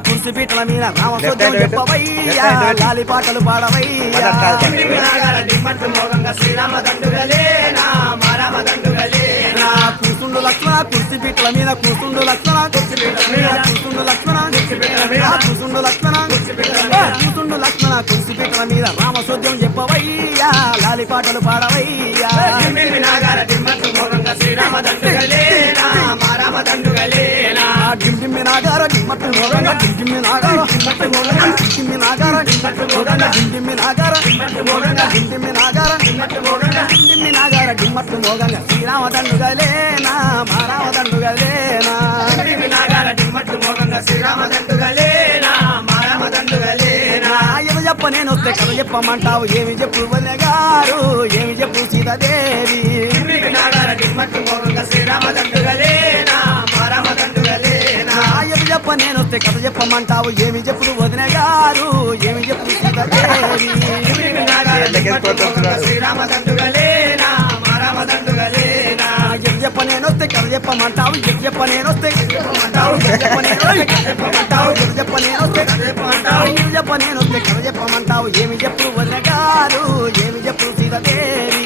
కుర్సి పీటల మీద రామసోద్యం చెప్పవయ్యా. లాలి పాటలు పాడవయ్యా. కూసుండు లక్ష్మణ కుర్సి పీటల మీద కూసుండు లక్ష్మణ కుర్సి పీటల మీద కూసుండు లక్ష్మణ కూసుండు లక్ష్మణ లక్ష్మణ కుర్సి పీటల మీద రామసోద్యం చెప్పవయ్యా. లాలి పాటలు పాడవయ్యా. డిండిమ్మి నాగార డిమ్మట్టు మోగంగా డిండిమ్మి నాగార డిమ్మట్టు మోగంగా డిండిమ్మి నాగార డిమ్మట్టు మోగంగా డిండిమ్మి నాగార డిమ్మట్టు మోగంగా డిండిమ్మి నాగార డిమ్మట్టు మోగంగా డిండిమ్మి నాగార డిమ్మట్టు మోగంగా శ్రీరామ దండుగలేనా మా రామ దండుగలేనా ఏమి చెప్ప నేను వస్తే కథ చెప్పమంటావు? ఏమి చెప్పు వల్లే గారు? ఏమి చెప్పు సీతాదేవి? ఏమి వస్తే కథ చెప్పమంటావు ఏమి చెప్పుడు వదిన గారు? ఏమి చెప్పు సీతాదేవి? ఎం చెప్ప కథ చెప్పమంటావు చెప్పమంటావు చెప్పమంటావు కథ చెప్పమంటావు ఏమి చెప్పు వదిన గారు? ఏమి చెప్పు సీతాదేవి?